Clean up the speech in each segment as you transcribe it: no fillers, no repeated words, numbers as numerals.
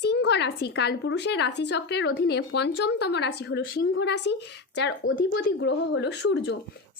সিংহ রাশি কালপুরুষের রাশিচক্রের অধীনে পঞ্চমতম রাশি হলো সিংহ রাশি, যার অধিপতি গ্রহ হলো সূর্য।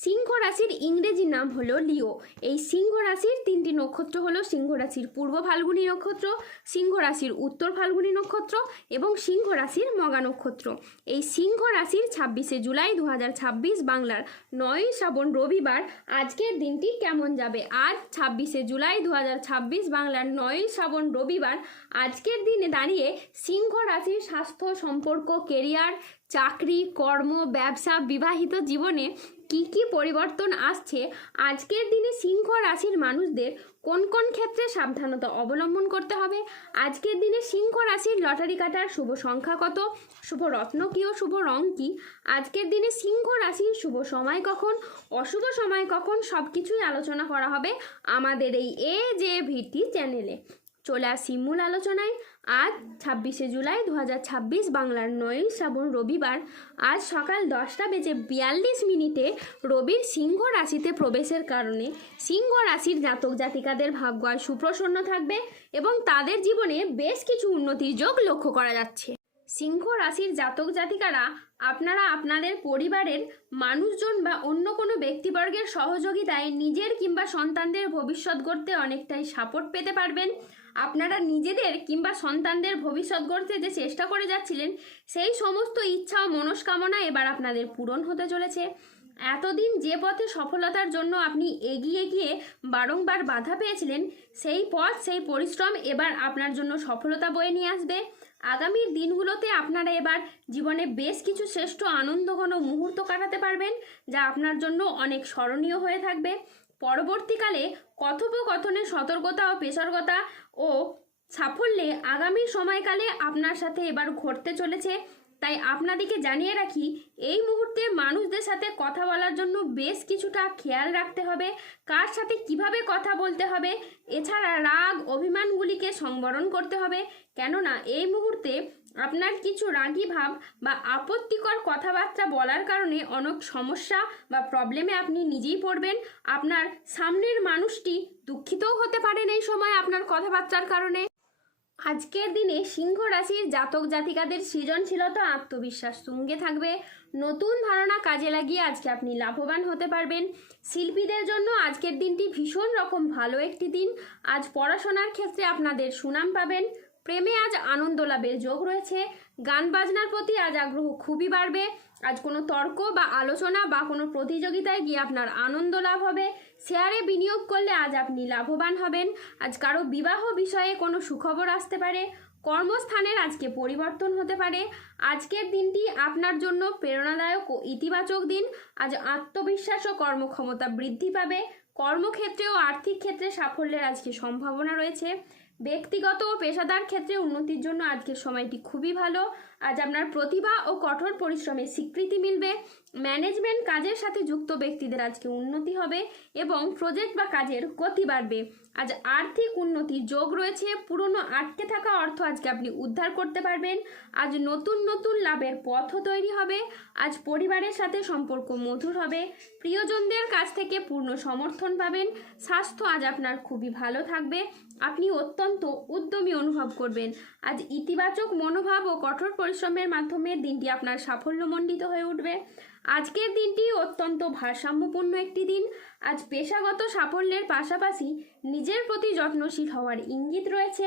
সিংহ রাশির ইংরেজি নাম হলো লিও। এই সিংহ রাশির তিনটি নক্ষত্র হলো সিংহ রাশির পূর্ব ফাল্গুনী নক্ষত্র, সিংহ রাশির উত্তর ফাল্গুনী নক্ষত্র এবং সিংহ রাশির মগা নক্ষত্র। এই সিংহ রাশির 26শে জুলাই 2026 বাংলার 9ই শ্রাবণ রবিবার আজকের দিনটি কেমন যাবে। আজ 26শে জুলাই 2026 বাংলার 9ই শ্রাবণ রবিবার আজকের দিনে দাঁড়িয়ে সিংহ রাশির স্বাস্থ্য, সম্পর্ক, কেরিয়ার, চাকরি, কর্ম, ব্যবসা, বিবাহিত জীবনে কি কি পরিবর্তন আসছে, আজকের দিনে সিংহ রাশির মানুষদের কোন কোন ক্ষেত্রে সাবধানতা অবলম্বন করতে হবে, আজকের দিনে সিংহ রাশির লটারি কাটার শুভ সংখ্যা কত, শুভ রত্ন কী ও শুভ রং কী, আজকের দিনে সিংহ রাশির শুভ সময় কখন, অশুভ সময় কখন, সব কিছুই আলোচনা করা হবে আমাদের এই AJVT চ্যানেলে। চলে আসি মূল আলোচনায়। আজ 26শে জুলাই 2026 বাংলার 9ই শ্রাবণ রবিবার আজ সকাল 10:42 রবির সিংহ রাশিতে প্রবেশের কারণে সিংহ রাশির জাতক জাতিকাদের ভাগ্য আজ সুপ্রসন্ন থাকবে এবং তাদের জীবনে বেশ কিছু উন্নতির যোগ লক্ষ্য করা যাচ্ছে। সিংহ রাশির জাতক জাতিকারা আপনারা আপনাদের পরিবারের মানুষজন বা অন্য কোনো ব্যক্তিবর্গের সহযোগিতায় নিজের কিংবা সন্তানদের ভবিষ্যৎ গড়তে অনেকটাই সাপোর্ট পেতে পারবেন। আপনারা নিজেদের কিংবা সন্তানদের ভবিষ্যৎ গড়তে যে চেষ্টা করে যাচ্ছিলেন সেই সমস্ত ইচ্ছা ও মনস্কামনা এবার আপনাদের পূরণ হতে চলেছে। এতদিন যে পথে সফলতার জন্য আপনি এগিয়ে গিয়ে বারংবার বাধা পেয়েছিলেন, সেই পথ, সেই পরিশ্রম এবার আপনার জন্য সফলতা বয়ে নিয়ে আসবে। আগামী দিনগুলোতে আপনারা এবার জীবনে বেশ কিছু শ্রেষ্ঠ আনন্দঘন মুহূর্ত কাটাতে পারবেন, যা আপনার জন্য অনেক স্মরণীয় হয়ে থাকবে। পরবর্তীকালে কথোপকথনে সতর্কতা ও পেশারগতা ও সাফল্যে আগামী সময়কালে আপনার সাথে এবার ঘটতে চলেছে। তাই আপনাদেরকে জানিয়ে রাখি, এই মুহূর্তে মানুষদের সাথে কথা বলার জন্য বেশ কিছুটা খেয়াল রাখতে হবে, কার সাথে কিভাবে কথা বলতে হবে। এছাড়া রাগ অভিমানগুলিকে সংবরণ করতে হবে, কেননা এই মুহূর্তে আপনার কিছু রাগী ভাব বা আপত্তিকর কথাবার্তা বলার কারণে অনেক সমস্যা বা প্রবলেমে আপনি নিজেই পড়বেন। আপনার সামনের মানুষটি দুঃখিতও হতে পারেন এই সময় আপনার কথাবার্তার কারণে। আজকের দিনে সিংহ রাশির জাতক জাতিকাদের সৃজনশীলতা, আত্মবিশ্বাস তুঙ্গে থাকবে। নতুন ধারণা কাজে লাগিয়ে আজকে আপনি লাভবান হতে পারবেন। শিল্পীদের জন্য আজকের দিনটি ভীষণ রকম ভালো একটি দিন। আজ পড়াশোনার ক্ষেত্রে আপনাদের সুনাম পাবেন। প্রেমে আজ আনন্দ লাভের যোগ রয়েছে। গান বাজনার প্রতি আজ আগ্রহ খুবই বাড়বে। আজ কোনো তর্ক বা আলোচনা বা কোনো প্রতিযোগিতায় গিয়ে আপনার আনন্দ লাভ হবে। শেয়ারে বিনিয়োগ করলে আজ আপনি লাভবান হবেন। আজ কারো বিবাহ বিষয়ে কোনো সুখবর আসতে পারে। কর্মস্থানের আজকে পরিবর্তন হতে পারে। আজকের দিনটি আপনার জন্য প্রেরণাদায়ক ও ইতিবাচক দিন। আজ আত্মবিশ্বাস ও কর্মক্ষমতা বৃদ্ধি পাবে। কর্মক্ষেত্রে ও আর্থিক ক্ষেত্রে সাফল্যের আজকে সম্ভাবনা রয়েছে। ব্যক্তিগত ও পেশাদার ক্ষেত্রে উন্নতির জন্য আজকের সময়টি খুবই ভালো। আজ আপনার প্রতিভা ও কঠোর পরিশ্রমের স্বীকৃতি মিলবে। ম্যানেজমেন্ট কাজের সাথে যুক্ত ব্যক্তিদের আজকে উন্নতি হবে এবং প্রজেক্ট বা কাজের গতি বাড়বে। আজ আর্থিক উন্নতির যোগ রয়েছে। পুরনো আটকে থাকা অর্থ আজকে আপনি উদ্ধার করতে পারবেন। আজ নতুন নতুন লাভের পথও তৈরি হবে। আজ পরিবারের সাথে সম্পর্ক মধুর হবে। প্রিয়জনদের কাছ থেকে পূর্ণ সমর্থন পাবেন। স্বাস্থ্য আজ আপনার খুবই ভালো থাকবে। আপনি অত্যন্ত উদ্যমী অনুভব করবেন। আজ ইতিবাচক মনোভাব ও কঠোর পরিশ্রমের মাধ্যমে দিনটি আপনার সাফল্যমণ্ডিত হয়ে উঠবে। আজকের দিনটি অত্যন্ত ভারসাম্যপূর্ণ একটি দিন। আজ পেশাগত সাফল্যের পাশাপাশি নিজের প্রতি যত্নশীল হওয়ার ইঙ্গিত রয়েছে।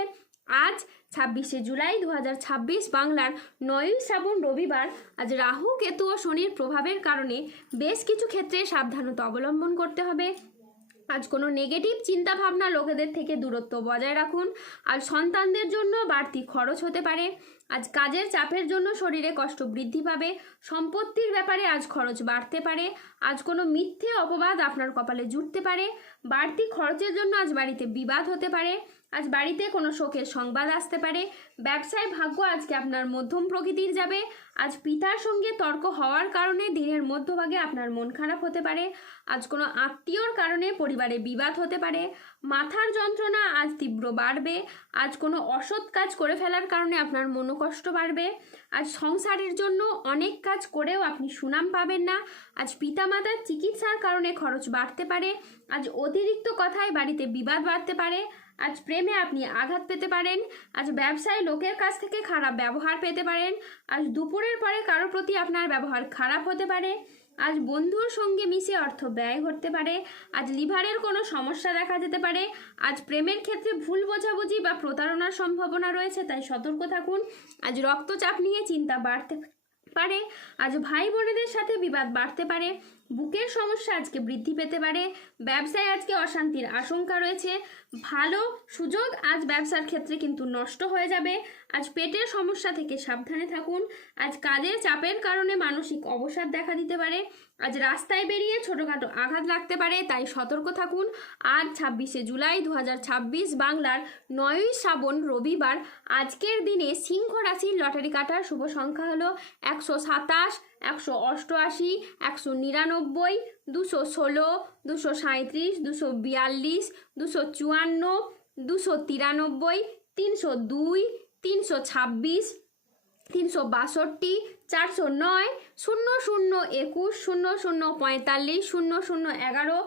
আজ 26শে জুলাই 2026 বাংলার 9ই শ্রাবণ রবিবার আজ রাহু, কেতু ও শনির প্রভাবের কারণে বেশ কিছু ক্ষেত্রে সাবধানতা অবলম্বন করতে হবে। আজ কোনো নেগেটিভ চিন্তা ভাবনা লোকেদের থেকে দূরত্ব বজায় রাখুন। আজ সন্তানদের জন্য বাড়তি খরচ হতে পারে। আজ কাজের চাপের জন্য শরীরে কষ্ট বৃদ্ধি পাবে। সম্পত্তির ব্যাপারে আজ খরচ বাড়তে পারে। আজ কোনো মিথ্যে অপবাদ আপনার কপালে জুটতে পারে। বাড়তি খরচের জন্য আজ বাড়িতে বিবাদ হতে পারে। আজ বাড়িতে কোনো শোকের সংবাদ আসতে পারে। ব্যবসায় ভাগ্য আজকে আপনার মধ্যম প্রকৃতির যাবে। আজ পিতার সঙ্গে তর্ক হওয়ার কারণে দিনের মধ্যভাগে আপনার মন খারাপ হতে পারে। আজ কোনো আত্মীয়র কারণে পরিবারে বিবাদ হতে পারে। মাথার যন্ত্রণা আজ তীব্র বাড়বে। আজ কোনো অসৎ কাজ করে ফেলার কারণে আপনার মনোকষ্ট বাড়বে। আজ সংসারের জন্য অনেক কাজ করেও আপনি সুনাম পাবেন না। আজ পিতামাতার চিকিৎসার কারণে খরচ বাড়তে পারে। আজ অতিরিক্ত কথায় বাড়িতে বিবাদ বাড়তে পারে। আজ প্রেমে আপনি আঘাত পেতে পারেন। আজ ব্যবসায় লোকের কাছ থেকে খারাপ ব্যবহার পেতে পারেন। আজ দুপুরের পরে কারোর প্রতি আপনার ব্যবহার খারাপ হতে পারে। আজ বন্ধুর সঙ্গে মিশে অর্থ ব্যয় ঘটতে পারে। আজ লিভারের কোনো সমস্যা দেখা যেতে পারে। আজ প্রেমের ক্ষেত্রে ভুল বোঝাবুঝি বা প্রতারণার সম্ভাবনা রয়েছে, তাই সতর্ক থাকুন। আজ রক্তচাপ নিয়ে চিন্তা বাড়তে পারে। আজ ভাই বোনেদের সাথে বিবাদ বাড়তে পারে। বুকের সমস্যা আজকে বৃদ্ধি পেতে পারে। ব্যবসায় আজকে অশান্তির আশঙ্কা রয়েছে। ভালো সুযোগ আজ ব্যবসার ক্ষেত্রে কিন্তু নষ্ট হয়ে যাবে। আজ পেটের সমস্যা থেকে সাবধানে থাকুন। আজ কাজের চাপের কারণে মানসিক অবসাদ দেখা দিতে পারে। আজ রাস্তায় বেরিয়ে ছোটোখাটো আঘাত লাগতে পারে, তাই সতর্ক থাকুন। আজ 26শে জুলাই 2026 বাংলার 9ই শ্রাবণ রবিবার। আজকের দিনে সিংহ রাশির লটারি কাটার শুভ সংখ্যা হলো 127, 188, 199, 216, 237, 242, 254, 293, 302, 326, 362, 409, 0021, 0045, 0011,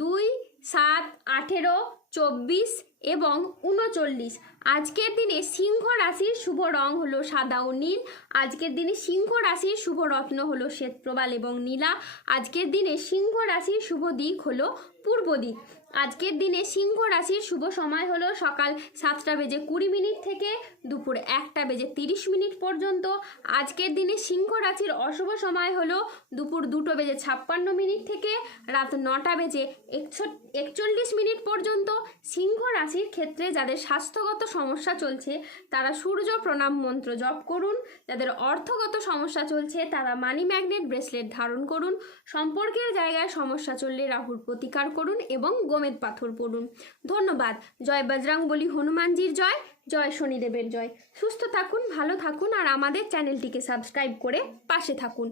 2, 7, 18, 24 এবং 39। আজকের দিনে সিংহ রাশির শুভ রং হলো সাদা ও নীল। আজকের দিনে সিংহ রাশির শুভ রত্ন হলো শ্বেত প্রবাল এবং নীলা। আজকের দিনে সিংহ রাশির শুভ দিক হলো পূর্ব দিক। আজকের দিনে সিংহ রাশির শুভ সময় হলো সকাল 7:20 থেকে দুপুর 1:30 পর্যন্ত। আজকের দিনে সিংহ রাশির অশুভ সময় হলো দুপুর 2:56 থেকে রাত 9:41 পর্যন্ত। সিংহ রাশির ক্ষেত্রে যাদের স্বাস্থ্যগত সমস্যা চলছে তারা সূর্য প্রণাম মন্ত্র জপ করুন। যাদের অর্থগত সমস্যা চলছে তারা মানি ম্যাগনেট ব্রেসলেট ধারণ করুন। সম্পর্কের জায়গায় সমস্যা চললে রাহুর প্রতিকার করুন এবং গোমেদ পাথর পড়ুন। ধন্যবাদ। জয় বজরংবলী হনুমানজির জয়, জয় শনিদেবের জয়। সুস্থ থাকুন, ভালো থাকুন আর আমাদের চ্যানেলটিকে সাবস্ক্রাইব করে পাশে থাকুন।